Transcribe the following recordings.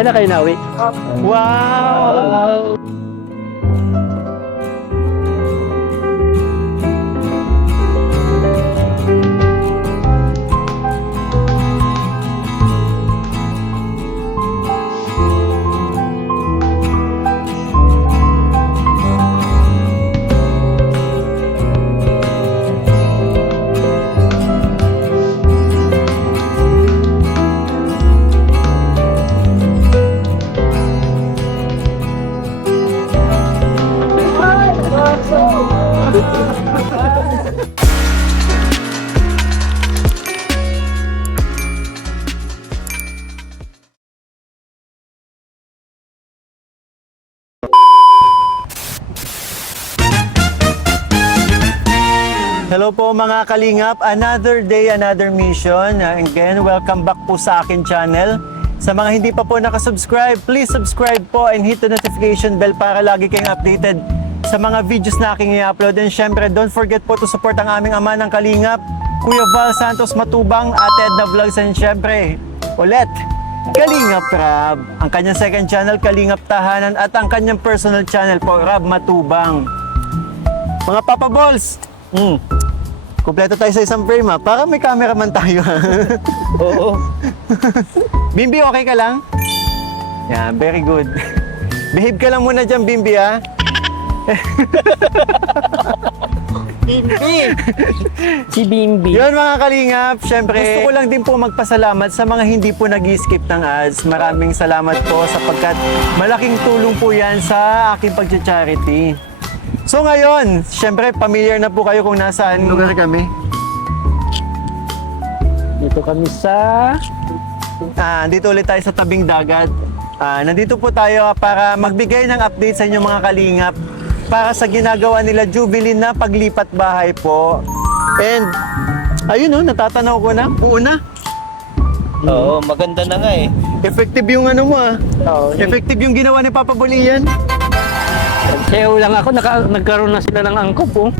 Diyan na kayo nauwi? Wow! Hello po mga kalingap, another day, another mission. Again, welcome back po sa akin channel. Sa mga hindi pa po nakasubscribe, please subscribe po and hit the notification bell para lagi kayong updated sa mga videos na aking i-upload. And syempre, don't forget po to support ang aming ama ng kalingap, Kuya Val Santos Matubang, Ate Edna Vlogs, and syempre, ulit, Kalingap Rab. Ang kanyang second channel, Kalingap Tahanan, at ang kanyang personal channel po, Rab Matubang. Mga Papa Balls, kumpleto tayo sa isang frame ha. Para may cameraman tayo ha. Oo. Bimbi, okay ka lang? Yeah, very good. Behave ka lang muna dyan, Bimbi ha. Bimbi! Si Bimbi. Yun mga kalingap, syempre gusto ko lang din po magpasalamat sa mga hindi po nag-skip ng ads. Maraming salamat po sapagkat malaking tulong po yan sa aking pag-charity. So ngayon, syempre familiar na po kayo kung nasaan lugar kami. Dito kami sa... Dito ulit tayo sa tabing dagat. Nandito po tayo para magbigay ng update sa inyo mga kalingap para sa ginagawa nila Jubilin na paglipat bahay po. And ayun natatanaw ko na, buo na. Oo, maganda na nga eh. Effective yung ano mo Oo. Effective yung ginawa ni Papa Bolian. Sayo lang ako, nagkaroon na sila ng angkop oh.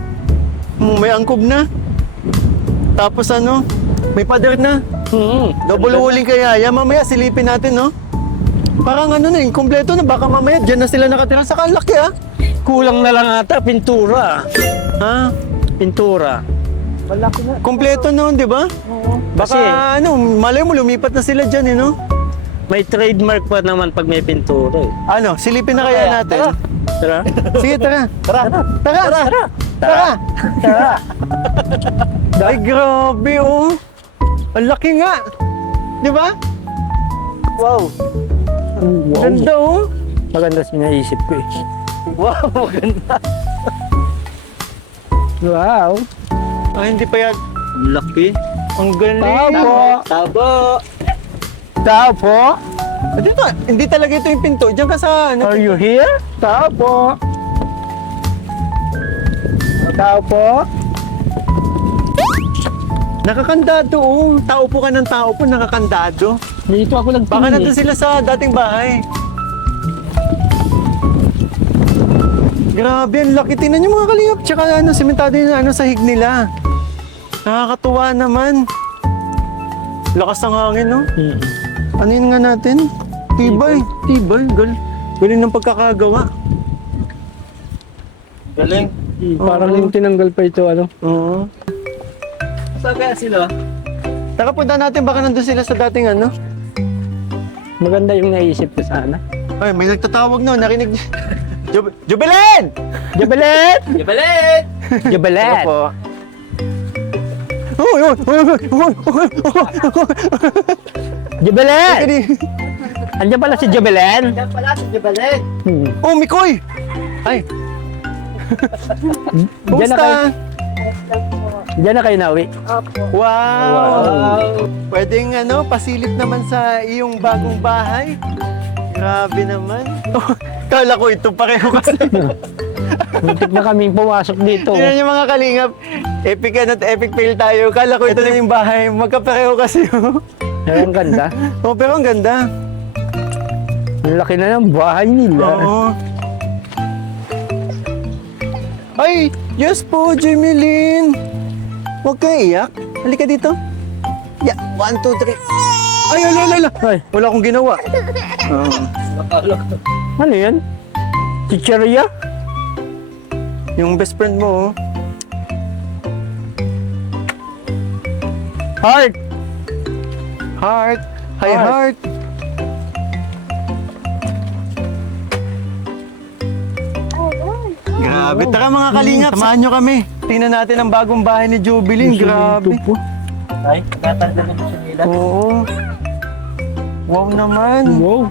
May angkob na. Tapos may pader na. Double walling kaya. Mamaya silipin natin, no? Parang kumpleto na. Baka mamaya dyan na sila nakatira. Saka ang laki, Kulang na lang ata, pintura. Ha? Pintura. Malaki na. Kumpleto noon, di ba? Oo. Baka, malay mo, lumipat na sila dyan, no? May trademark pa naman pag may pintura eh. Silipin na kaya natin? Tara. Sige, tara. Tara! Tara! Tara. Tara! Tara. Ay, grabe, Ang laki nga. Di ba? Wow! Wow. Ganda, Maganda sinaisip ko eh. Wow, maganda! Wow. Hindi pa yan. Laki. Ang galing. Tabo. Tabo! Tao po. Dito, hindi talaga ito yung pinto. Diyan ka sa Are you here? Tao po. Tao po. Nakakandado, Tao po ka ng tao po, nakakandado. Dito ako nagtingin Baka nandun sila sa dating bahay. Grabe, ang laki. Tingnan niyo mga kalingap. Tsaka sementado yung sahig nila. Nakakatuwa naman. Lakas ng hangin, no? Ano yun nga natin? Tibay. Tibay. Galing ng pagkakagawa. Galing! Parang yung tinanggal pa ito, Oo. Saan kaya sila? Taka, punta natin. Baka nandun sila sa dating Maganda yung naisip ko sana. Ay, may nagtatawag na. Narinig niya. Jubilin! Jabalet! Yabalit! Jabalet! Po. Jabalet! Andiyan pala si Jabelen. Yan pala si Yabalit! Oh, Mikoy! Ay! Diyan na kayo, Kumusta? diyan na kayo nauwi. Wow! Pwedeng pasilip naman sa iyong bagong bahay. Grabe naman. Kala ko ito pareho kasi. Muntik na kaming pumasok dito. Tingnan niyo mga kalingap. Epic at epic fail tayo. Kala ko ito na yung bahay. Magkapareho kasi. Ay, ang ganda. Pero ang ganda. Ang laki na ng bahay nila. Oo. Ay, yes po, Jemeline. Huwag kang iyak. Halika dito. Yeah, 1, 2, 3. Ay, ala. Ay, Wala akong ginawa. ano yan? Chicheria? Yung best friend mo, oh. Heart! Heart. Hi, Heart. Grabe. Tara mga kalingap, samahan nyo kami. Tingnan natin ang bagong bahay ni Jubilin. Grabe. Ay, tatanda na siya nila. Oo. Wow naman. Wow.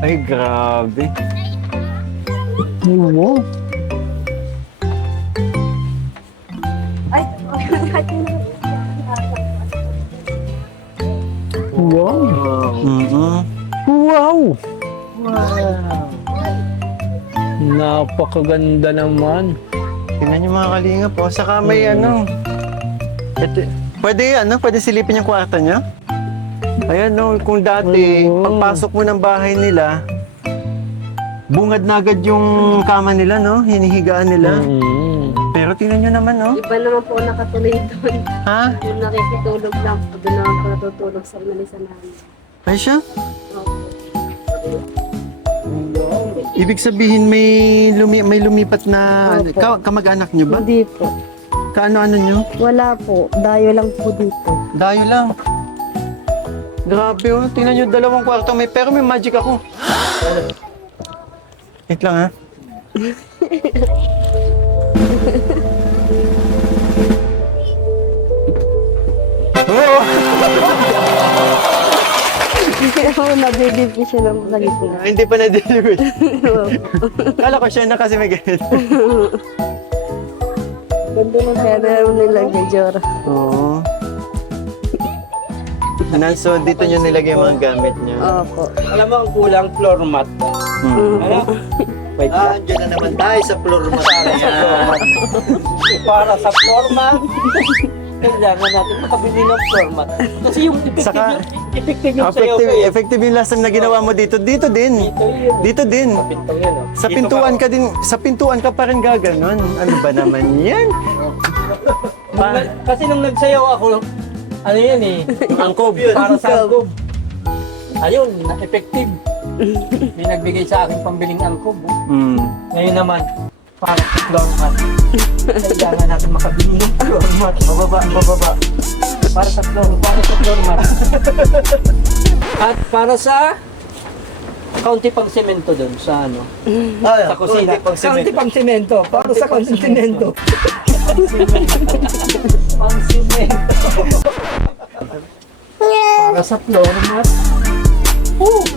Ay, grabe. Wow. Wow. Mhm. Wow. Napakaganda naman. Tingnan nyo mga kalingap, oh. Saka may ano. Ito, pwede silipin yung kwarto niya? Ayan, no, kung dati, Oo. pagpasok mo ng bahay nila, bungad na agad yung kama nila, no? Hinihigaan nila. Pero tingnan nyo naman, no? Iba naman po nakatuloy doon. Ha? Yung nakikitulog lang po, doon naman po natutulog sa inalisan namin. Ay siya? Opo. Ibig sabihin may lumipat na Opo. kamag-anak nyo ba? Hindi po. Kaano-ano nyo? Wala po. Dayo lang po dito. Dayo lang. Grabe, oh. Tingnan nyo, dalawang kwarto. Pero may magic ako. Wait lang, ha? Oh! Hindi ako nabibig siya lang sa gitna. Hindi pa na-deliver. Kala ko siya na kasi may ganit. Ganda ng kaya naman nilagay, Jora. Oo. So, dito nyo nilagay yung mga gamit nyo. Opo. Alam mo ang kulang, floor mat. Ano? Wait lang. Diyan na naman tayo sa floor mat. Para sa floor mat, kailangan natin makabili ng floor mat. Kasi yung Saka- effective yung sayo. Effective yung last time na ginawa mo dito. Dito din. Dito din. Pintong yan, oh. Sa pintuan ka din, sa pintuan ka pa rin gaganon. Ano ba naman yan? Kasi nung nagsayaw ako, ano yan eh, angkob. Para sa angkob. Ayun, effective. May nagbigay sa akin pambiling angkob. Oh. Ngayon naman, para sa floor mat. Kailangan natin makabili ng floor mat. Bababa. Para sa floor mat. At para sa kaunti pang semento doon sa ano. Sa kusina. Kaunti pang semento. Para sa semento. Pang semento. Para sa floor mat.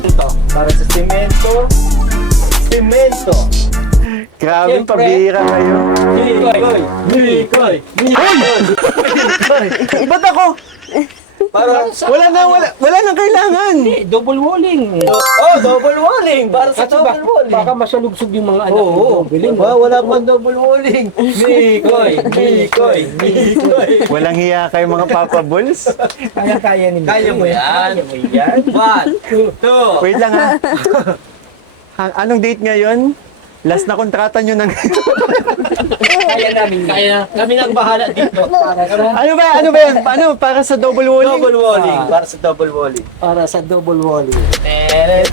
Ito. Para sa semento. Semento. Grabe, Siyempre. pabira kayo. Mikoy! Ba't ako? Para sa... Wala nang kailangan. Double walling. Oh, double walling. Para sa double walling. Baka masalugsog yung mga anak mo. Wala pang double walling. Mikoy! Walang hiya kayo mga Papa Bulls. Kaya ni Kaya mo yan. 1, 2. Wait lang, ha? Anong date ngayon? Last na kontrata nyo ng... Kaya namin. Kaya kami nang bahala dito. Para sa Ano ba yan? Paano? Para sa double walling? double walling. Para sa double walling. Para sa double walling.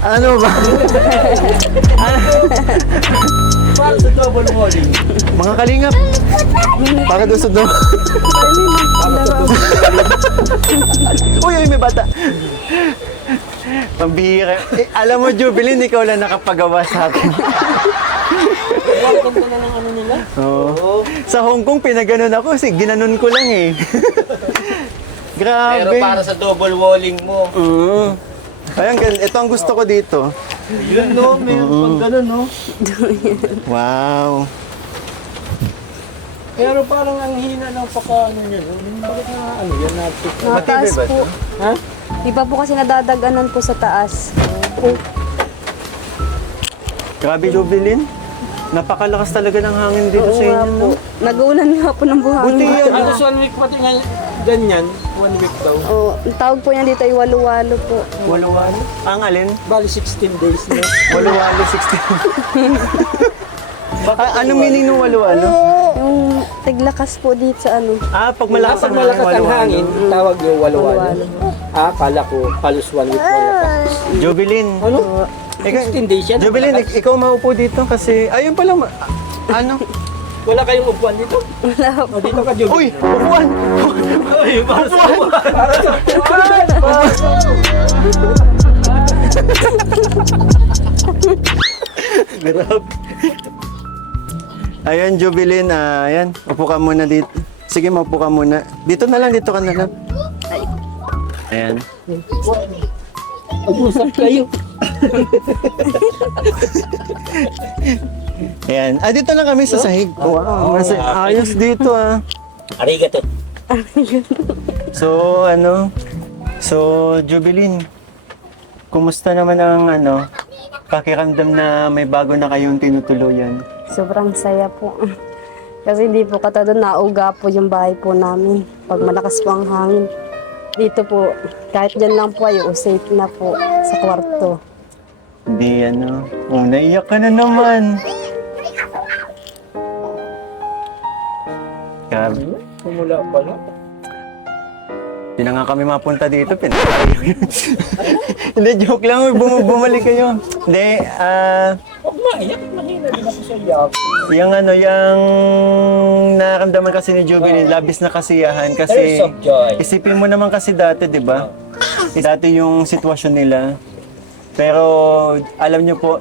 Ano ba? Para sa double walling. Mga kalingap. Para doon sa double... Uy, may bata. Pambihira. Alam mo, Jubilin, ikaw lang nakapagawa sa akin. Welcome na ng ano nila. Oo. Sa Hong Kong, pinaganon ako. Ginanon ko lang eh. Grabe. Pero para sa double walling mo. Oo. Ayan, ito ang gusto ko dito. Yun no, may pag ganun no. Wow. Pero parang ang hina ng paka ano niya. Bakit na ano yan natin? Mataas ba po. Ha? Iba po kasi nadadaganan po sa taas. Grabe, Jubilin. Napakalakas talaga ng hangin dito Oo sa nga inyo. po. No? Nag-uulan nga po ng Buti buhangin. yan. Ano sa 1 week pati nga ganyan? 1 week daw. Oo, ang tawag po yan dito ay walo-walo po. Walo-walo. Ang alin? Bali 16 days na. Walo-walo, 16. Anong meaning ng walo-walo? Yung tiglakas po dito sa ano. Pag malakas ang Malakas ang walo-walo. hangin, tawag yung walo-walo. Walo-walo. Kala ko halos 1 week malakas. Jubilin. Ano? Ikaw, 16 days yan. Jubilin, malakas. ikaw maupo dito kasi, ayun pala, ano? Wala kayong upuan dito? Wala po. O dito ka, Joby. Uy, upuan! Uy, para sa upuan! Grabe. Ayan, Jubilin, ayan, upo ka muna dito. Sige, maupo ka muna. Dito na lang, dito ka na lang. Ayan. Mag-usap kayo. Ayan. Dito lang kami sa sahig. Wow, ayos dito Arigato. So, Jubilin, kumusta naman ang pakiramdam na may bago na kayong tinutuluyan? Sobrang saya po. Kasi hindi po katulad nauga po yung bahay po namin. Pag malakas po ang hangin. Dito po, kahit dyan lang po ay safe na po sa kwarto. Hindi, naiyak ka na naman. Grabe. Kumula pa na. Hindi na nga kami mapunta dito, Hindi, joke lang, bumalik kayo. Hindi, Huwag maiyak, mahina din ako sa iyak. yung nararamdaman kasi ni Jubilin, labis na kasiyahan Tears kasi of joy. isipin mo naman kasi dati, di ba? Dati yung sitwasyon nila. Pero alam nyo po,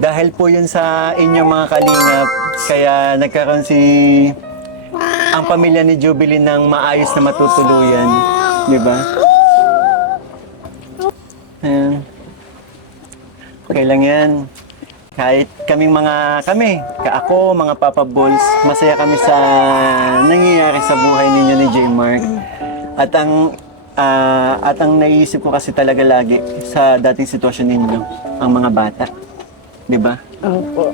dahil po yun sa inyong mga kalingap, kaya nagkaroon ang pamilya ni Jubilin ng maayos na matutuluyan. Di ba? Ayan. Okay lang yan. Kahit ako, mga Papa Balls, masaya kami sa nangyayari sa buhay ninyo ni J. Mark. At ang naiisip ko kasi talaga lagi sa dating sitwasyon ninyo, ang mga bata. Di ba? Opo.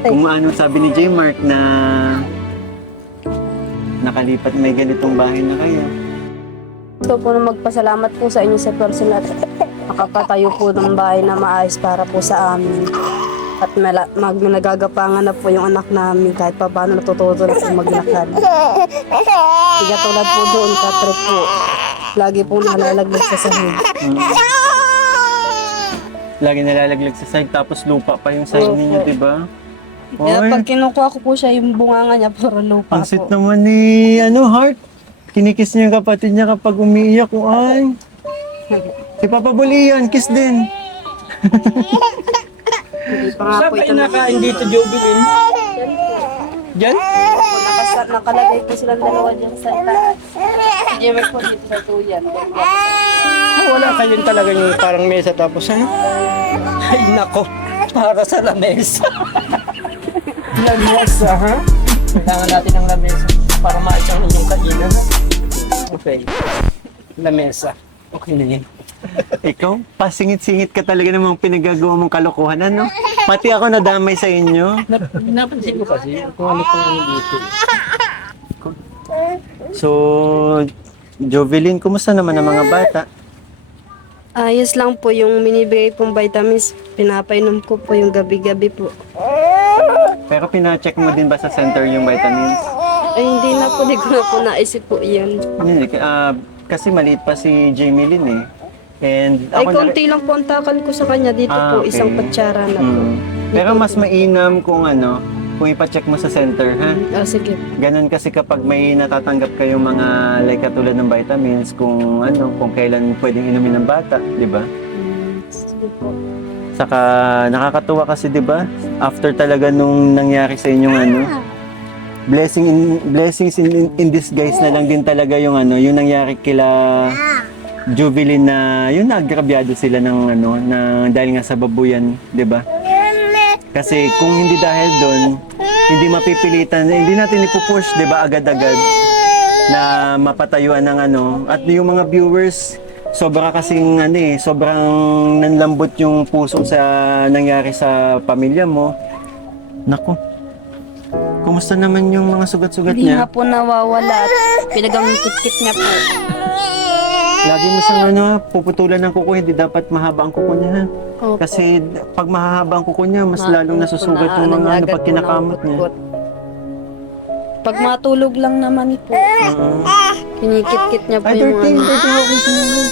Kung ano sabi ni J. Mark na nakalipat may ganitong bahay na kayo. Gusto po na magpasalamat po sa inyo sa personal. Makapatayo po ng bahay na maayos para po sa amin. At nagagapangan na po yung anak namin kahit pa paano natututo na po maglakad. Hindi tulad po doon, katrip po. Lagi po nalalaglag sa sahig. Lagi nalalaglag sa side tapos lupa pa yung side Opo. ninyo, di ba? Kaya Oy, pag kinukuha ko po siya, yung bunganga niya, puro lupa ang sweet po. naman ni Heart. Kinikiss niya yung kapatid niya kapag umiiyak ko. Ay, ipapabuli yan, kiss din. Hindi pa nga Saan po kayo ito nakain dito, Jubilin? Diyan? nakalagay po silang dalawa dyan sa taas. Si Jimmy po dito sa tuyan. Wala kayong talaga yung parang mesa tapos ay nako, para sa lamesa. Lamesa, ha? Kailangan natin ng lamesa para maayos ang inyong kainan. Okay. Lamesa. Okay na yun. Ikaw, pasingit-singit ka talaga ng mga pinagagawa mong kalokohan, ano? Pati ako nadamay sa inyo. Napansin ko kasi kung ano pang ano dito. So, Jovelyn, kumusta naman ang mga bata? Ayos lang po yung minibigay pong vitamins. Pinapainom ko po yung gabi-gabi po. Pero pina-check mo din ba sa center yung vitamins? Ay hindi na po, di ko na po naisip po yun. Hindi, kasi maliit pa si Jamie Lynn eh. And Ay ako konti lang po ang takal ko sa kanya dito po, okay. isang kutsara na po. Pero mas mainam kung kung ipa-check mo sa center, ha? Sige. Ganun kasi kapag may natatanggap kayong mga like katulad ng vitamins, kung kailan pwedeng inumin ng bata, di ba? Sige po. Saka nakakatuwa kasi 'di ba? After talaga nung nangyari sa inyong blessings in disguise na lang din talaga yung yung nangyari kila Jubilin na yun nagrabyado sila ng dahil nga sa babuyan, 'di ba? Kasi kung hindi dahil doon, hindi mapipilitan, hindi natin ipupush, 'di ba, agad-agad na mapatayuan ng at yung mga viewers sobra kasing sobrang nanlambot yung puso sa nangyari sa pamilya mo. Nako. Kumusta naman yung mga sugat-sugat Hindi nga niya? po nawawala at pinagangkit-kit niya po. Lagi mo siyang puputulan ng kuko, hindi dapat mahaba ang kuko niya, ha? Opo. Kasi, 'pag mahaba ang kuko niya, mas lalong nasusugat yung mga pag kinakamot niya. Ano nga agad po nauugot. 'Di ba po, nakasar na kalagay po silang dalawa dyan sa taas. Si Jimmy po dito sa tuyan. Mm. Pero mas mainam kung ano kung ipa-check mo sa center, ha? Pag matulog lang naman po, kinikit-kit niya po Ay, yung 13. ano. 13 okay si Mama.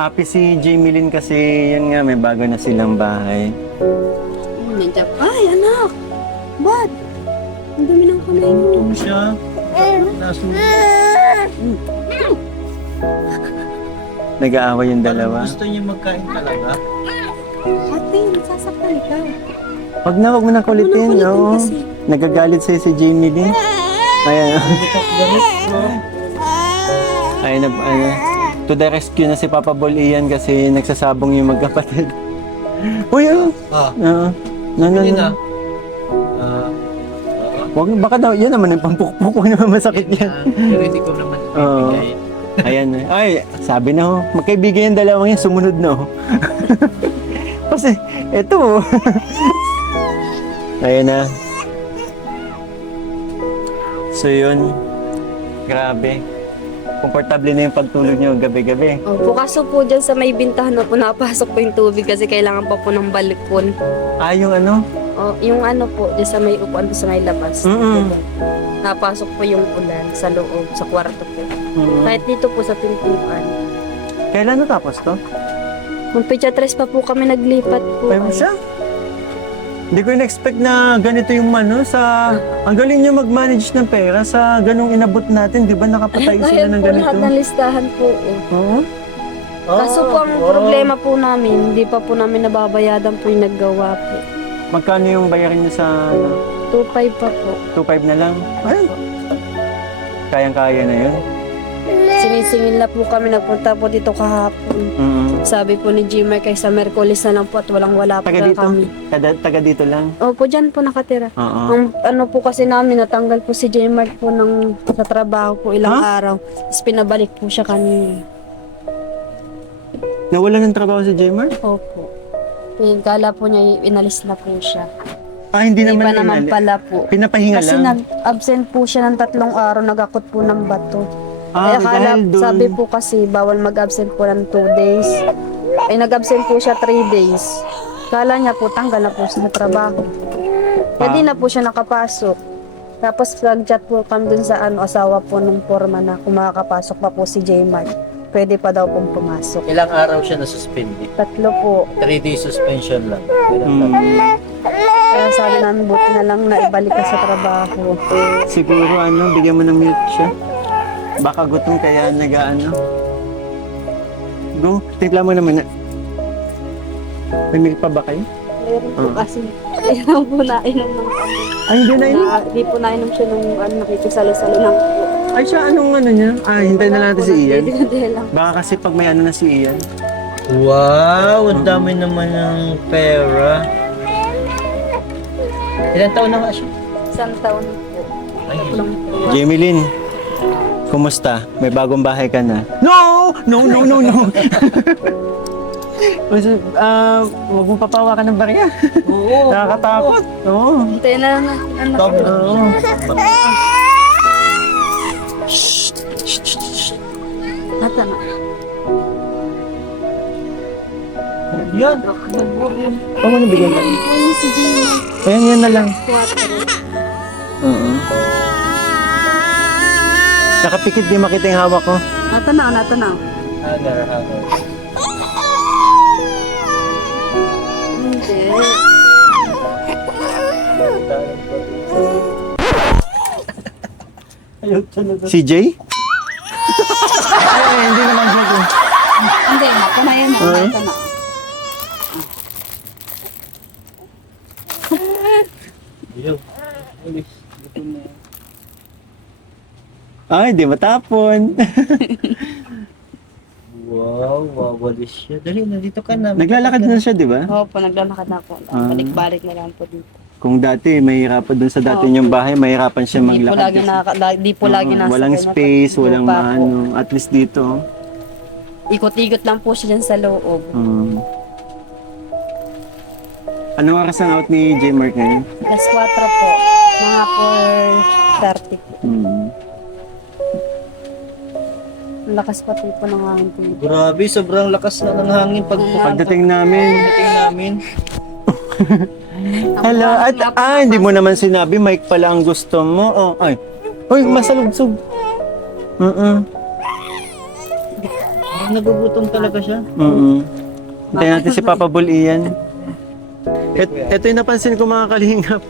Happy si Jamie Lynn kasi yun nga, may bago na silang bahay. Nandiyan, ay anak! Ba't? Ang dumi ng kamay mo. Ano siya? Nag-aaway yung dalawa. Gusto niya magkain talaga? Ate, nasasaktan ka. Wag na, wag mo na kulitin. Wag mo na kulitin Oo. kasi. Nagagalit sa'yo si Jamie Lynn. Ayan. Ay, to the rescue na si Papa Bol Ian kasi nagsasabong yung magkapatid. Uy, oh. Ah, No, no, hindi no. na. Wag, baka daw, yan naman yung pampukpuk. Huwag naman masakit yan. Pero hindi ko naman Oo. ibigay. Ayan. Ay, sabi na ho. Magkaibigan yung dalawang yan. Sumunod na ho. Kasi, eto. Ayan na. So yun. Grabe. Komportable na yung pagtulog nyo gabi-gabi. Opo, kaso po dyan sa may bintahan na po napasok po yung tubig kasi kailangan pa po ng balikon. Ah, yung ano? O, yung ano po, dyan sa may upuan po sa may labas. Mm-mm. Napasok po yung ulan sa loob, sa kwarto po. Mm. Kahit dito po sa pintuan. Kailan natapos to? Nung Pichatres pa po kami naglipat po. Ay mo siya? Hindi ko in-expect na ganito yung sa... Ang galing niya mag-manage ng pera sa ganong inabot natin. Di ba nakapatay sila Ayan ng po, ganito? lahat ng listahan po. Oo. Kaso po ang problema po namin, hindi pa po namin nababayadan po yung naggawa po. Magkano yung bayarin niyo sa... 2.5 pa po. 2.5 na lang? Ayun. Kayang-kaya na yun. Sinisingil na po kami, nagpunta po dito kahapon. Sabi po ni Jimmer kaysa Merkulis na lang po at walang-wala po Taga dito? kami. Taga dito lang? Opo, dyan po nakatira. Oo. Ang ano po kasi namin, natanggal po si Jimmer po sa trabaho po ilang araw. Tapos pinabalik po siya kanina. Nawala ng trabaho si Jamer? Opo. Kala po niya, inalis na po siya. Ah, hindi Hindi naman pa naman inali- pala po. Pinapahinga Kasi lang? nag-absent po siya ng 3 araw, nagakot po ng bato. Ah, Kaya dahil dun. sabi po kasi bawal mag-absent po ng 2 days. Ay nag-absent po siya 3 days. Kala niya po tanggal na po siya sa trabaho. Pwede na po siya nakapasok. Tapos nag-chat po kami dun sa asawa po ng forma na kung makakapasok pa po si J-Mart. Pwede pa daw pong pumasok. Ilang araw siya na-suspended? 3 po. 3-day suspension lang. Kaya sabi namin buti na lang na ibalik ka sa trabaho. Siguro bigyan mo ng milk siya. Baka gutom kaya Go, timpla mo naman na. May milk pa ba kayo? Meron po kasi kailangan po nainom ng kami. Ay, hindi na yun. Di po nainom siya nung nakikisalo-salo ng Ay, siya anong niya? Ah, hintayin na natin si Ian. Hindi lang. Baka kasi pag may na si Ian. Wow, ang dami naman ng pera. Ilang taon na nga siya? Isang taon po. Ay, Jamie Lynn, kumusta? May bagong bahay ka na? No! No, no, no, no! Huwag mo papawakan ng barya. oo. Nakakatakot. Oo. Hintayin na lang natin. Oo. Nata na. Yan. Huwag mo nabigyan ka. Ano si Jimmy? Ayan, yan na lang. Oo. Nakapikit, di makita yung hawak ko. Nata na, nata na. Hagar. Hindi. CJ? Ay, hindi naman joke. Hindi, nata na yan. Nata na. Ay, di matapon. Wow, wawalis siya. Dali, nandito ka na. Naglalakad na siya, di ba? Opo, naglalakad na ako. Balik-balik na lang po dito. Kung dati, mahirapan dun sa dati niyang bahay, mahirapan siya Hindi po maglakad. lagi di po lagi nasa Walang kanya. space, walang Lupa po. At least dito. Ikot-ikot lang po siya dyan sa loob. Anong oras ang out ni J. Mark ngayon? Alas 4 po. Mga 4:30 po. Ang lakas pati po ng hangin po. Grabe, sobrang lakas na ng hangin Pagdating namin, namin. Hello. At, hindi mo naman sinabi, mic pala ang gusto mo. Oh, ay. Uy, masalugsog. Nagugutom talaga siya. Hintayin natin si Papa Bull Ian. Ito yung napansin ko mga kalingap.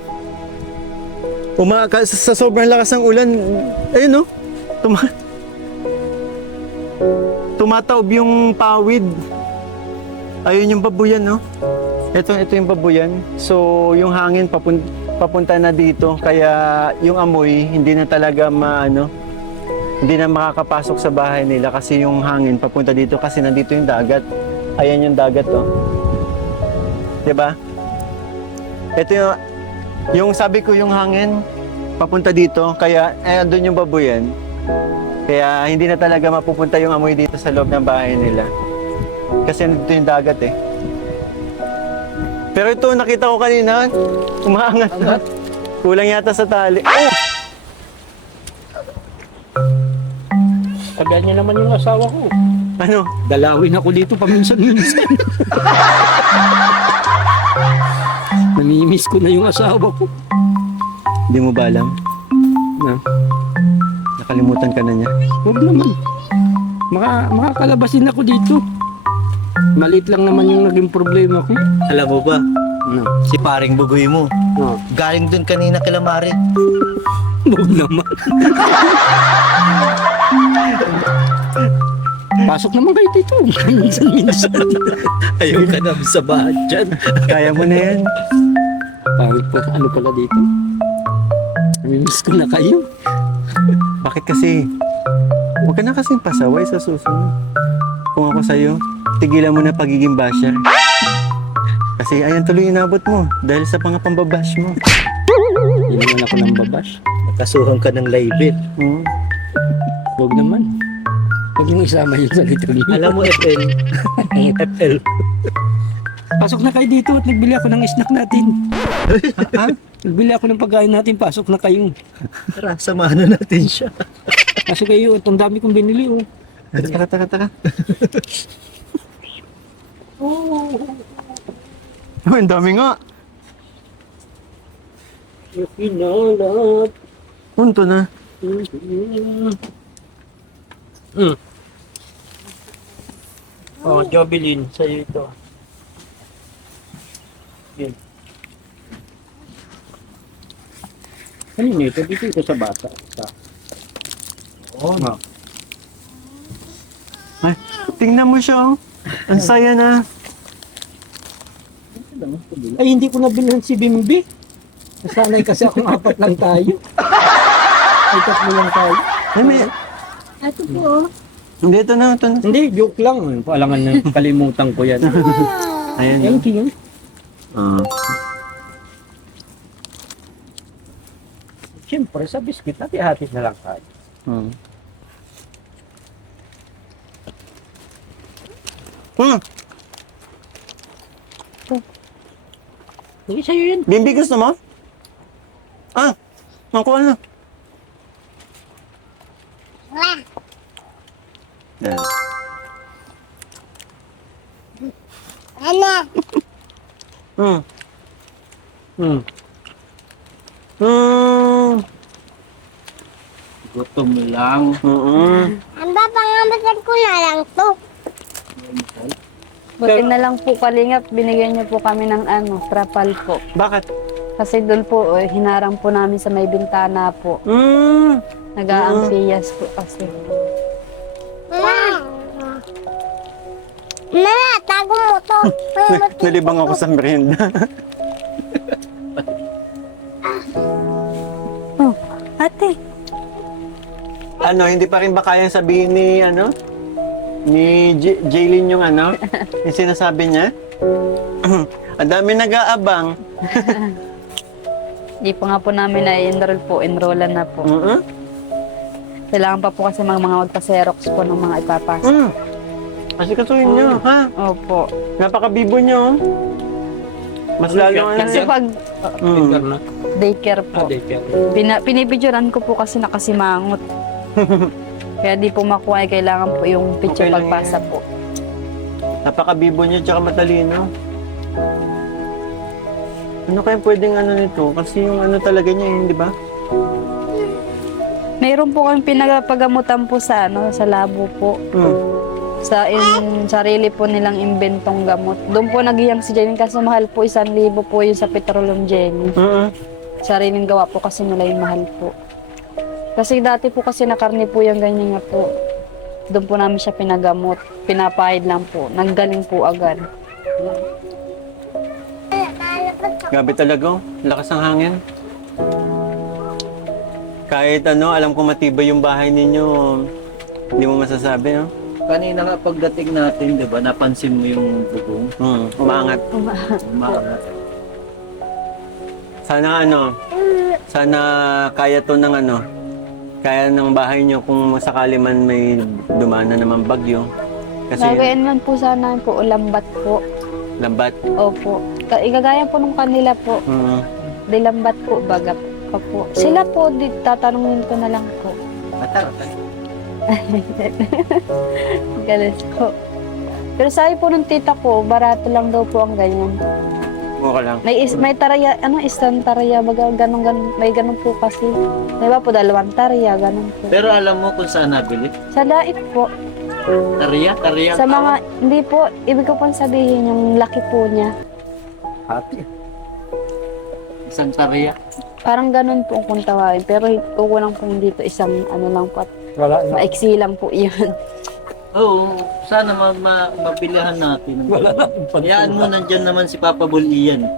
Sa sobrang lakas ng ulan, ayun no, tumataob yung pawid. Ayun yung babuyan, no? Ito yung babuyan. So, yung hangin papunta na dito. Kaya yung amoy, hindi na talaga hindi na makakapasok sa bahay nila kasi yung hangin papunta dito kasi nandito yung dagat. Ayan yung dagat, oh. 'Di ba? Ito yung sabi ko yung hangin papunta dito kaya doon yung babuyan. Kaya hindi na talaga mapupunta yung amoy dito sa loob ng bahay nila. Kasi nandito yung dagat eh. Pero ito nakita ko kanina, umaangat na. Kulang yata sa tali. Oh! Tagal niya naman yung asawa ko. Ano? Dalawin ako dito paminsan-minsan. Namimiss ko na yung asawa ko. Hindi mo ba alam? Na, Nakalimutan ka na niya. huwag naman. Makakalabasin ako dito. Maliit lang naman yung naging problema ko. Alam mo ba, No. si paring bugoy mo, No. galing dun kanina kila Mare. Huwag naman. Pasok naman kayo dito. Minsan-minsan. Ayaw ka na sa bahat dyan. Kaya mo na yan. Pangit po. Ano pala dito? Namimiss ko na kayo. Bakit kasi? Huwag ka na kasing pasaway sa susunod. Kung ako sa'yo, tigilan mo na pagiging basher. Kasi ayan tuloy inabot mo dahil sa mga pambabash mo. Hindi naman ako nang babash. Nakasuhan ka ng label. Huwag naman. Huwag yung isama yung salita niyo. Alam mo, FL. FL. Pasok na kayo dito at nagbili ako ng snack natin. Ha? Nagbili ako ng pagkain natin. Pasok na kayo. Tara, samahan na natin siya. Kasi kayo, ang dami kong binili. Oh. Taka. Oh, ang dami nga. Pinalap. Punto na. Oh, Jobilin, sa'yo ito. Ano ito? Dito ito sa bata. Oo, no. Ay, tingnan mo siya. Oh. Ang saya na. Ay, hindi ko nabilhan si Bimbi. Nasanay kasi akong apat lang tayo. Ay, tatlo lang tayo. Ay, may... Ito po. Hindi, ito na. Hindi, joke lang. Alangan na, kalimutan ko yan. Ayan. Thank you. Siyempre, sa biscuit, hati-hati na lang tayo. Hindi, sa'yo yun. Bimbi, gusto mo? Makuha na. Yan. Gutom lang. Ang papangabasan ko na lang to. Buti na lang po kalingap, binigyan niyo po kami ng trapal po. Bakit? Kasi doon po, hinarang po namin sa may bintana po. Nag-aampiyas po kasi. Mama, tago mo to. Nalibang ako sa merienda. Ate, Hindi pa rin ba kayang sabihin ni Jaylin yung yung sinasabi niya? Ang dami nag-aabang. di pa nga po namin na-enroll po, enrollan na po. Kailangan pa po kasi mga magpa-xerox po ng mga ipapasok. Kasi kasuhin niyo, ha? Opo. Napakabibo niyo. Mas lalo Kasi pag Na. daycare po, pinipicturean ko po kasi nakasimangot. Kaya di po makuha, kailangan po yung picture Okay lang pagpasa yan. po. Napakabibo niyo tsaka matalino. Ano kaya pwedeng ano nito? Kasi yung ano talaga niya, di ba? Mayroon po kami pinagpagamutan po sa sa labo po. Sa sarili po nilang imbentong gamot. Doon po nagiyang si Jenny kasi mahal po 1,000 po yung sa Petroleum Jenny. Sariling gawa po kasi nila yung mahal po. Kasi dati po kasi nakarni po yung ganyan nga po. Doon po namin siya pinagamot. Pinapahid lang po. Naggaling po agad. Grabe talaga, oh. Lakas ng hangin. Kahit ano, alam ko matibay yung bahay ninyo, hindi mo masasabi, no? Kanina nga pagdating natin, di ba, napansin mo yung bubong? Umaangat. Umaangat. Sana kaya to ng ano, kaya ng bahay nyo kung sakali man may dumaan na naman bagyo. Kasi Gagayan man po sana po, lambat po. lambat. Opo. Igagaya po nung kanila po. Di lambat po, baga pa po. Sila po, tatanungin ko na lang po. Galis po. Pero sabi po ng tita ko, barato lang daw po ang ganyan. Mukha lang. May taraya, isang taraya, baga ganun, may ganun po kasi. Di ba po, 2 taraya, ganun po. Pero alam mo kung saan nabili? Sa lait po. Tariya? Sa mga, hindi po, ibig ko pong sabihin yung laki po niya. Hati. Isang tariya. Parang ganun po kung tawagin. Pero kukulang po dito isang lang po. Wala na. Maiksi lang po yun. Oo, sana mabilihan natin. Yan mo, nandyan naman si Papa Bulian.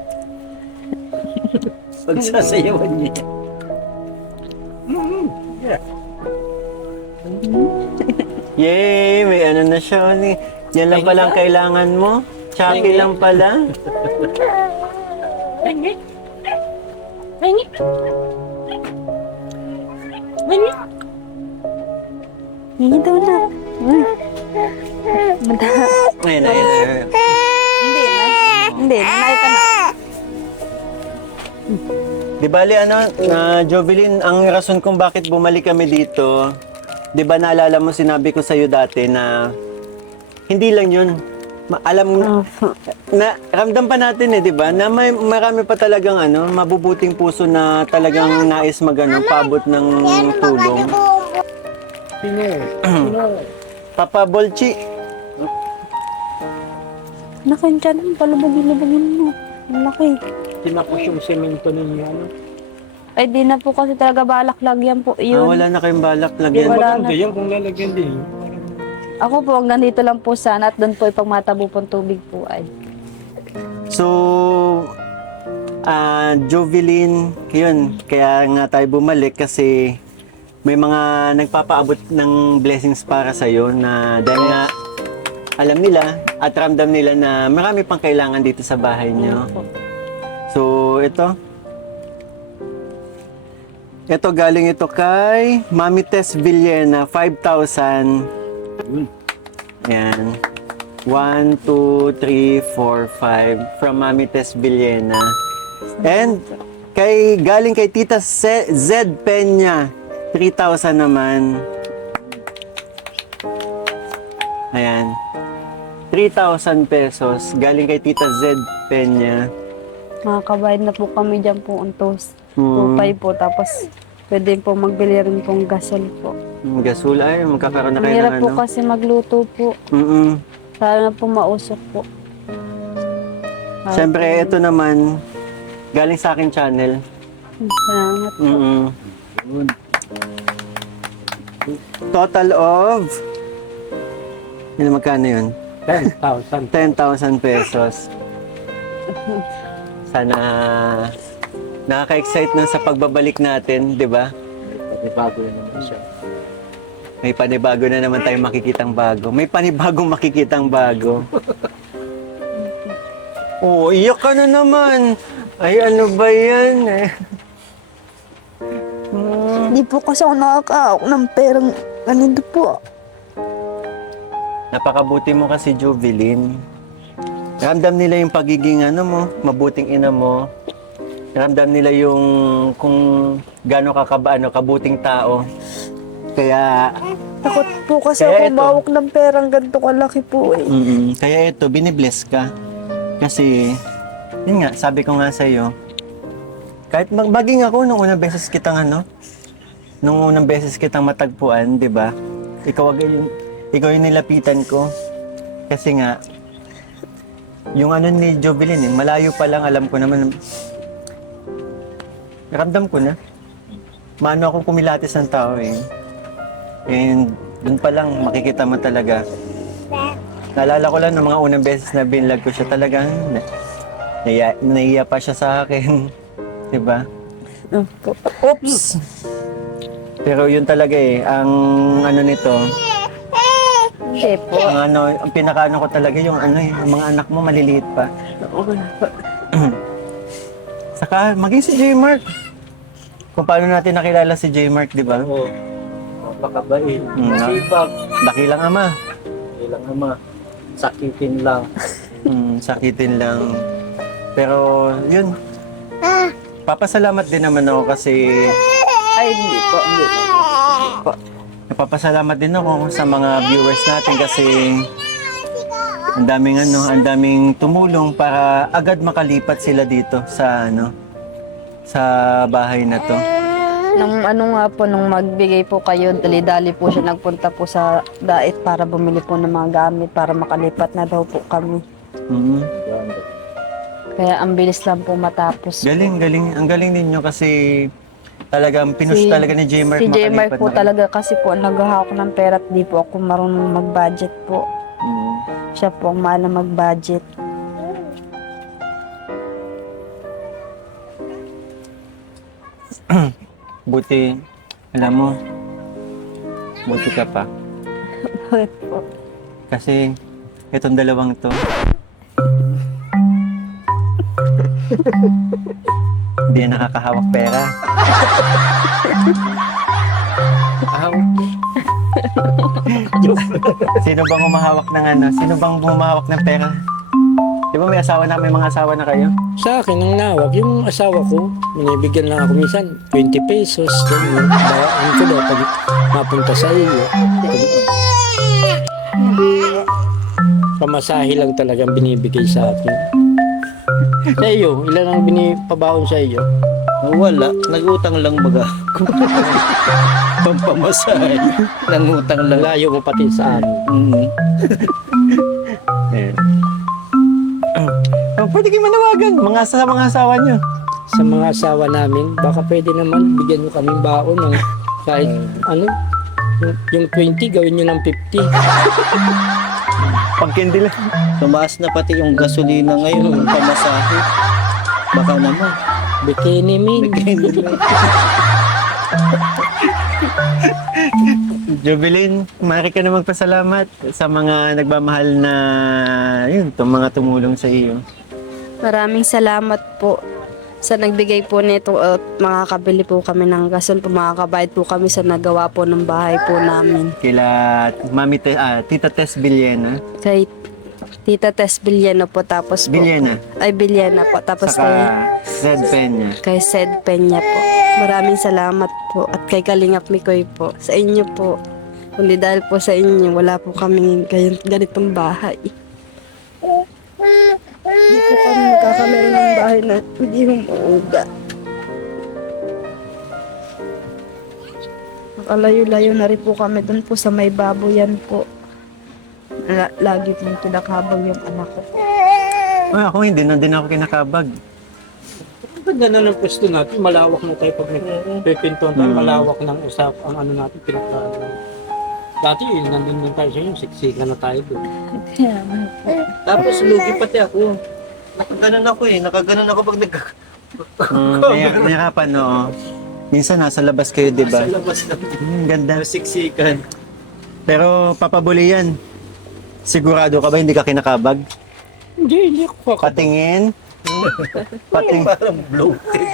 Pagsasayawan niya. Yay! May ano na siya. Yan lang palang kailangan mo. Chucky lang pala. Hingi daw na. Ayun. Hindi na. Hindi, nanay ka na. Di bali Jovelyn, ang rason kung bakit bumalik kami dito, di ba naalala mo sinabi ko sa'yo dati na hindi lang yun. Ramdam pa natin di ba, na marami pa talagang mabubuting puso na talagang nais paabot ng tulong. Sino? Papa Bolchi. Nakantyan, palubogin-lubogin mo. Ang laki. Tinapos yung semento ninyo. Ay, di na po kasi talaga balak lagyan po yun. Wala na kayong balak lagyan. Wala Maganda na. yan kung lalagyan din. Ako po, hanggang dito lang po sana at doon po pag matabo pong tubig po ay. So, Jovelyn, yun, kaya nga tayo bumalik kasi may mga nagpapaabot ng blessings para sa'yo na dahil nga alam nila at ramdam nila na marami pang kailangan dito sa bahay niyo. So, ito galing ito kay Mami Tess Villena, 5,000. Yan. 1, 2, 3, 4, 5 from Mami Tess Villena. And galing kay Tita Z Peña, 3,000 naman. Ayan. 3,000 pesos galing kay Tita Z Peña. Makakabayad na po kami dyan po ang 2.5 po. Tapos pwede po magbili rin pong gasol po. Gasol ay, magkakaroon na kayo Mahirap ng po kasi magluto po. Sana po mausok po. Siyempre, ito naman, galing sa akin channel. Salamat po. Total of, magkano yun? 10,000. 10,000 pesos. Sana nakaka-excite na sa pagbabalik natin, di ba? Bago yun naman siya. May panibago na naman tayong makikitang bago. May panibagong makikitang bago. Oh, iyak ka na naman. Ay, ano ba yan? Hindi po kasi ako nakakaawak ng perang ganito po. Napakabuti mo kasi, Jovelyn. Ramdam nila yung pagiging mabuting ina mo. Ramdam nila yung kung gaano ka kabuting tao. Kaya Takot po kasi Kaya ako ito. mawak ng perang ganito kalaki po eh. kaya ito, binibless ka. Kasi yun nga, sabi ko nga sa'yo, kahit maging ako nung unang beses kitang matagpuan, di ba? Ikaw yung nilapitan ko. Kasi nga, yung ano ni Jovelyn, malayo pa lang, alam ko naman, ramdam ko na. Maano akong kumilatis ng tao eh. And dun pa lang, makikita mo talaga. Naalala ko lang ng mga unang beses na binlag ko siya, talagang naiya pa siya sa akin. Diba? Oops! Pero yun talaga eh, ang ano nito, Hindi po. ang pinakaano ko talaga yung yung mga anak mo maliliit pa. Saka maging si J. Mark. Kung paano natin nakilala si J. Mark, di ba? Oo. Napakabait. Sipag. Dakilang ama. Ilang ama. Sakitin lang. Sakitin lang. Pero yun, papasalamat din naman ako kasi Ay, hindi po. napapasalamat din ako sa mga viewers natin kasi ang daming tumulong para agad makalipat sila dito sa sa bahay na to. Nung nung magbigay po kayo, dali-dali po siya nagpunta po sa dait para bumili po ng mga gamit para makalipat na daw po kami. Mhm. Kaya ang bilis lang po matapos. Galing. Ang galing ninyo kasi talagang pinush talaga ni J. Mark Si J. Mark makalipat po na. talaga kasi po naghahawak ng pera at di po ako marunong mag-budget po. Mhm. Siya po ang mahal na mag-budget. Buti, alam mo, buti ka pa. Bakit po? Kasi itong dalawang to, hindi yan nakakahawak pera. Sino bang humahawak ng Sino bang bumahawak ng pera? Di ba may mga asawa na kayo? Sa akin, ang nawag, yung asawa ko, binibigyan lang ako minsan, 20 pesos. Ganyan. Bawaan ko daw pag mapunta sa iyo. Pamasahe lang talagang binibigay sa akin. Sa iyo, ilan ang binipabaon sa iyo? Wala, nag-utang lang baga. Pampamasahe. Nangutang lang. Layo mo pati sa amin. Pwede kayo manawagan, mga asawa nyo. Sa mga asawa namin, baka pwede naman bigyan nyo kaming baon ng kahit yung 20 gawin nyo ng 50. Pagkindi lang. Tumaas na pati yung gasolina ngayon, pamasahe. Baka naman. Bikini min. Jovelyn, mari ka na magpasalamat sa mga nagmamahal na itong mga tumulong sa iyo. Maraming salamat po sa nagbigay po nito at makakabili po kami ng gasol po, makakabayad po kami sa nagawa po ng bahay po namin. Kila Tita Tess Villena. Kay Tita Tess Villena po tapos po. Villena. Ay, Villena po. Tapos Saka Zed Peña. kay Sed Peña po. Maraming salamat po. At kay Kalingap Mikoy po. Sa inyo po. Kundi dahil po sa inyo, wala po kami ganitong bahay. Hindi po kami magkakameron ng bahay na hindi humuuga. Nakalayo-layo na rin po kami dun po sa may baboyan po. Lagi po kinakabag yung anak ko. Ay, ako hindi, nandun ako kinakabag. Ang ganda na ng pwesto natin, malawak na tayo pag nagpipinton tayo, malawak ng usap ang natin pinagkaan. Dati nandun din tayo sa inyo, siksikan na tayo doon. Tapos lugi pati ako. Nakaganon ako pag Niyakapan, oo. Minsan nasa labas kayo, di ba? sa labas na Ganda. siksikan. Pero papabuli yan. Sigurado ka ba hindi ka kinakabag? Hindi ako kakabag. Patingin. Parang bloated.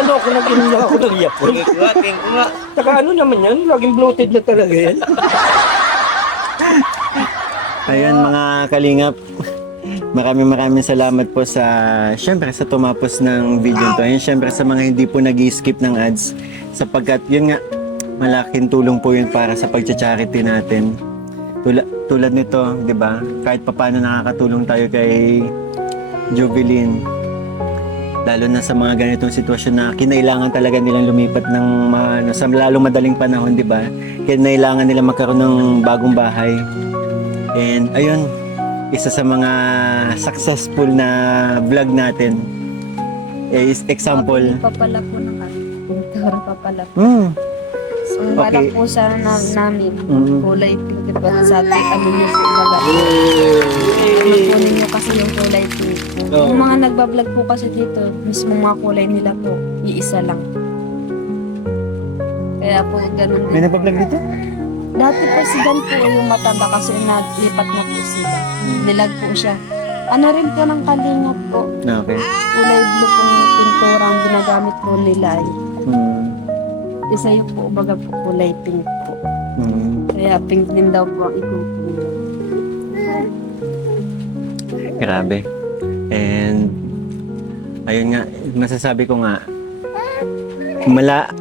Ano ako nag-inom ako ng yapon. King ko nga. Saka ano naman yan, laging bloated na talaga yan. Ayan mga kalingap. Maraming salamat po syempre sa tumapos ng video to. Ayan, syempre sa mga hindi po nag-skip ng ads. Sapagkat yun nga, malaking tulong po yun para sa pag-charity natin. Tulad nito, di ba? Kahit papaano nakakatulong tayo kay Jovelyn. Lalo na sa mga ganitong sitwasyon na kinailangan talaga nilang lumipat ng sa lalong madaling panahon, di ba? Kinailangan nila magkaroon ng bagong bahay. And ayun, isa sa mga successful na vlog natin is example. Pa pala po ng pintura pa pala po. Ang Okay. balak po sana namin, Mm. kulay pink, diba? Sa ating ano niyo po baga. Ano po ninyo kasi yung kulay pink. Yung mga nagbablog po kasi dito, mismo mga kulay nila po, iisa lang. Kaya po ganun May din. nagpa-vlog dito? Dati po si Dan po yung mataba kasi naglipat na po sila. Nilag po siya. Ano rin po ng kalingap po. Okay. Kulay blue pong pintura ang ginagamit po nila. Isa yung po, baga po kulay pink po. Kaya pink din daw po ang ikupo nila. Grabe. And ayun nga, masasabi ko nga,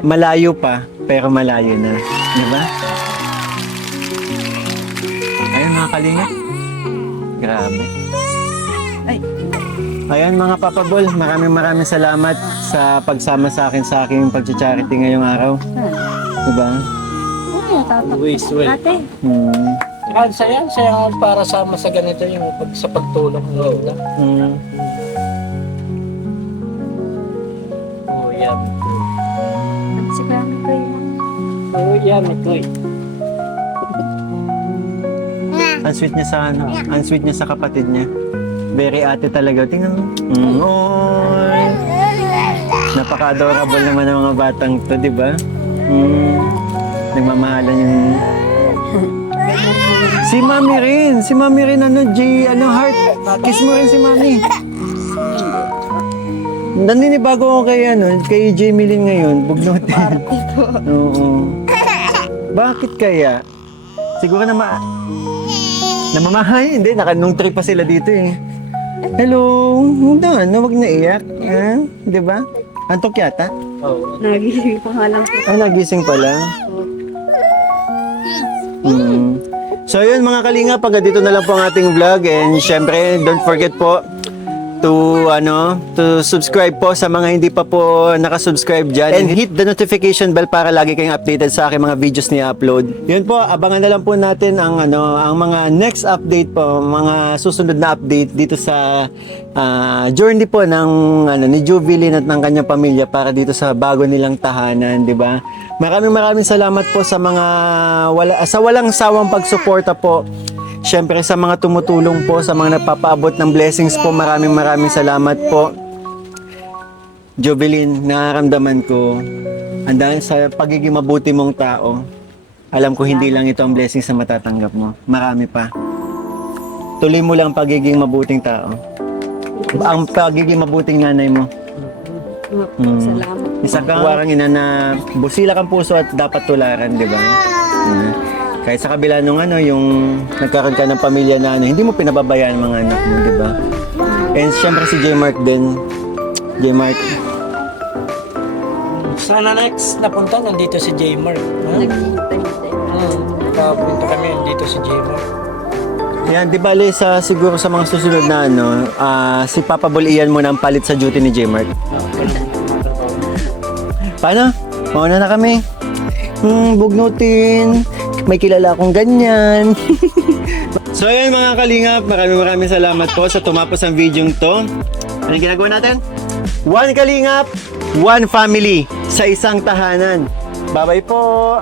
malayo pa, pero malayo na. Di ba? Ayun mga kalingap. Grabe. Ay, Ayun mga papabol, maraming salamat sa pagsama sa aking pag-charity ngayong araw. Di ba? Always well. ate, Saka saya para sama sa ganito yung sa pagtulong ng lola. Oh, yan. si Kami ko yun. Oh, yan, ito eh. Ang sweet niya sa ang sweet niya sa kapatid niya. Very ate talaga. Tingnan mo. Oy. Napaka-adorable naman ng mga batang to, di ba? Nagmamahalan yung... Si Mami rin, heart. Kiss mo rin si Mami. Naninibago ako kay Jamie Lynn ngayon. Bugnutin. Oo. Bakit kaya? Siguro namamahay. Hindi, nung trip pa sila dito eh. Hello, huwag na iyak. Di ba? Antok yata? Oh. Nagising ko nga lang po. Nagising pala. So yun mga kalingap, hanggang dito na lang po ang ating vlog, and syempre don't forget po to subscribe po sa mga hindi pa po nakasubscribe dyan, and hit the notification bell para lagi kayong updated sa aking mga videos ni upload. Yun po, abangan na lang po natin ang mga next update po, mga susunod na update dito sa journey po ni Jubilin at ng kanyang pamilya para dito sa bago nilang tahanan, di ba? Maraming salamat po sa mga walang sawang pagsuporta po. Siyempre sa mga tumutulong po, sa mga nagpapaabot ng blessings po, maraming salamat po. Jovelyn, nararamdaman ko, dahil sa pagiging mabuti mong tao, alam ko hindi lang ito ang blessings na matatanggap mo. Marami pa. Tuloy mo lang pagiging mabuting tao. Ang pagiging mabuting nanay mo. Salamat. Isa kang warang ina na busila kang puso at dapat tularan, di ba? Kahit sa kabila nung yung nagkaroon ka ng pamilya na hindi mo pinababayaan ang mga anak mo, di ba? And syempre si J. Mark din. J. Mark. Sana next napunta nandito si J. Mark. Naghihintay-hintay. Nakapunta kami nandito si J. Mark. Yan, di bale siguro sa mga susunod na si Papa Bol Ian mo na ang palit sa duty ni J. Mark. Paano? Mauna na kami. Bugnutin. May kilala akong ganyan. So ayan mga kalingap, maraming salamat po sa tumapos ang video to. Ano yung ginagawa natin? One kalingap, one family sa isang tahanan. Bye-bye po!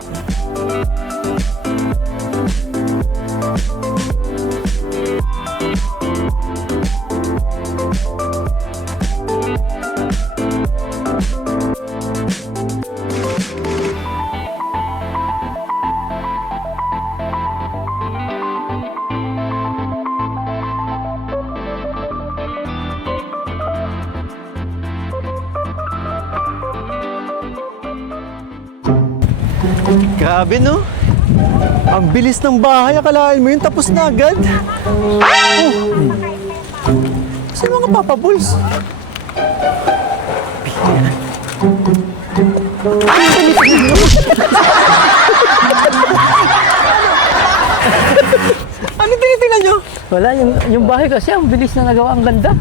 Grabe no? Ang bilis ng bahay, akalain mo yun, tapos na agad. Saan mga Papa Bulls? Ano tinitingnan nyo? Wala, yung bahay kasi ang bilis na nagawa, ang ganda.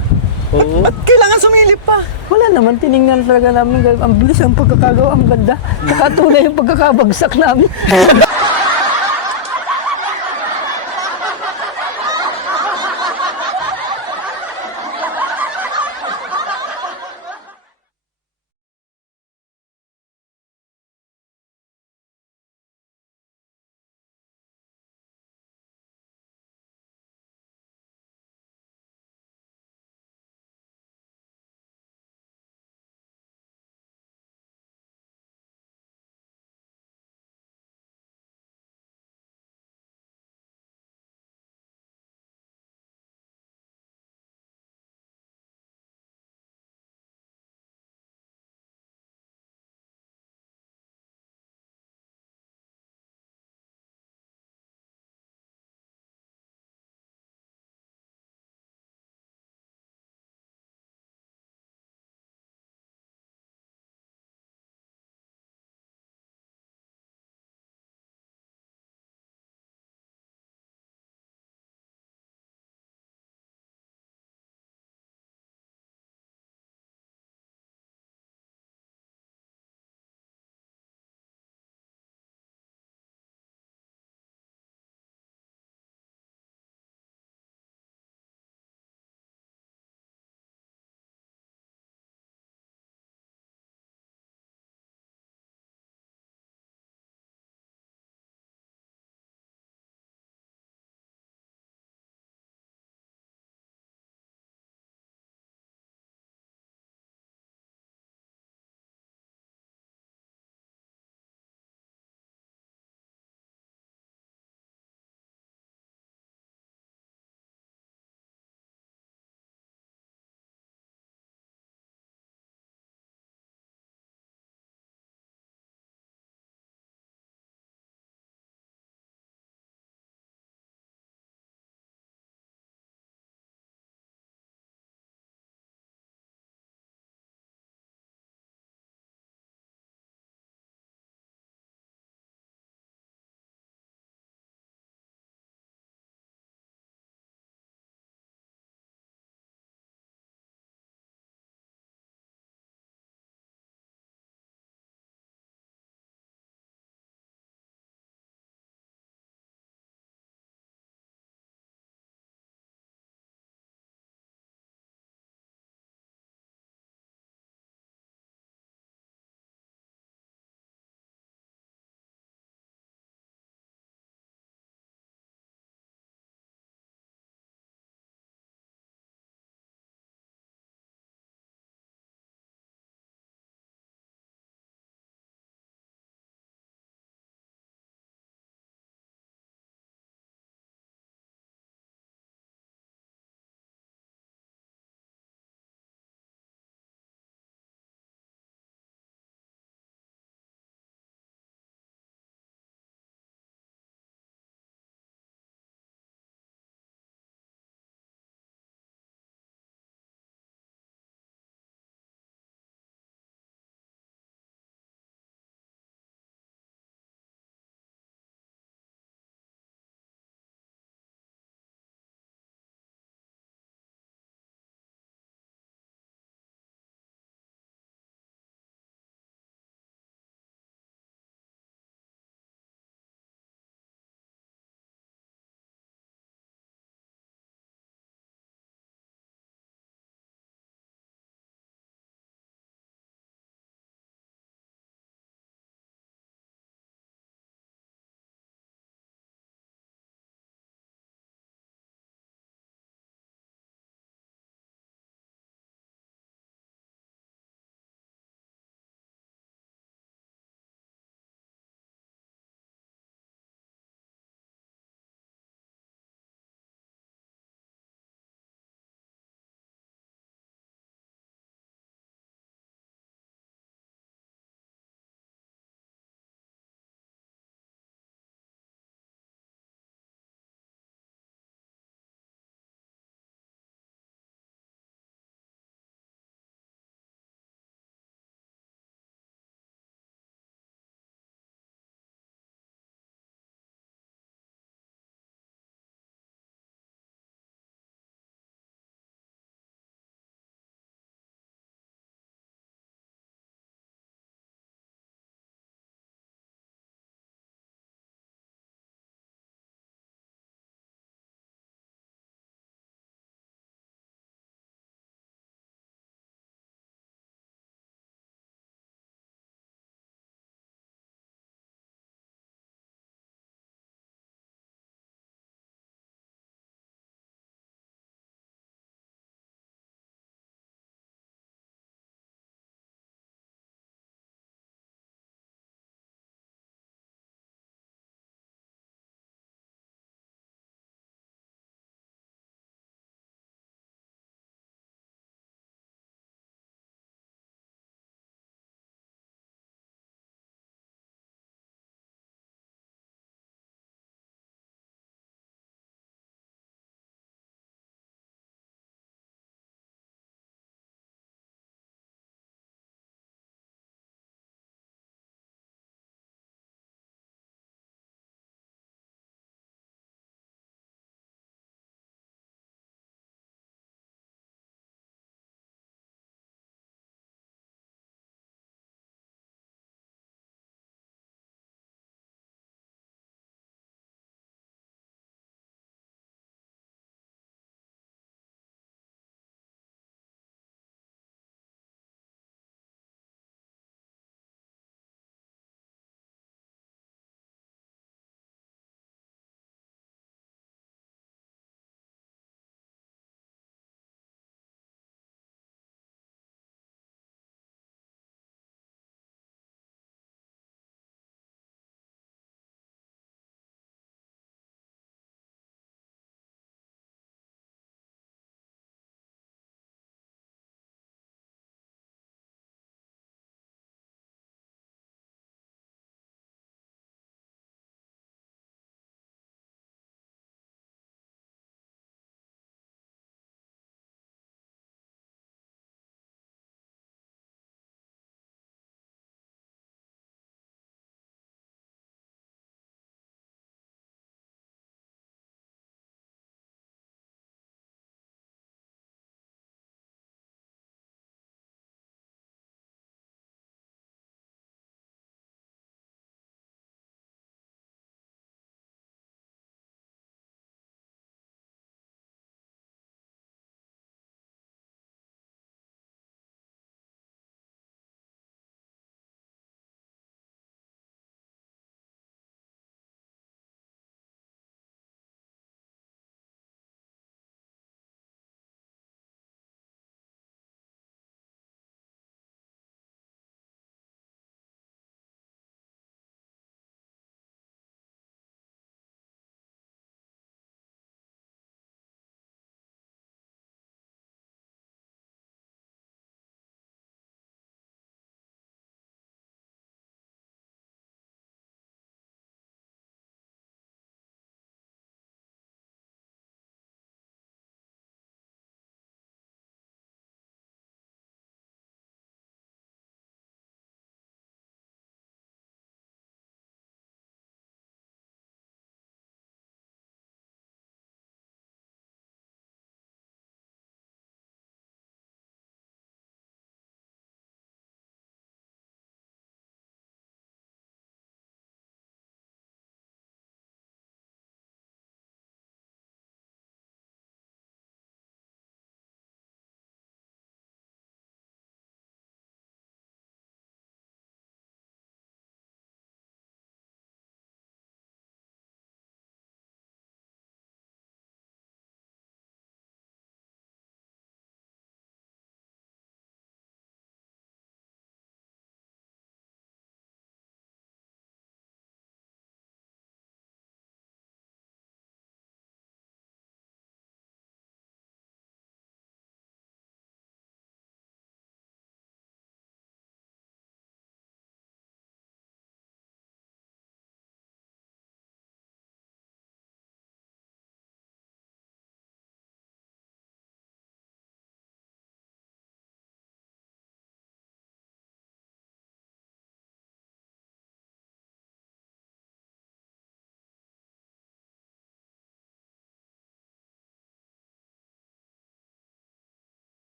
Oo. Ba't kailangan sumilip pa? Wala naman, tiningnan talaga namin. Ang bilis ang pagkakagawa, ang ganda. Saka tunay yung pagkakabagsak namin.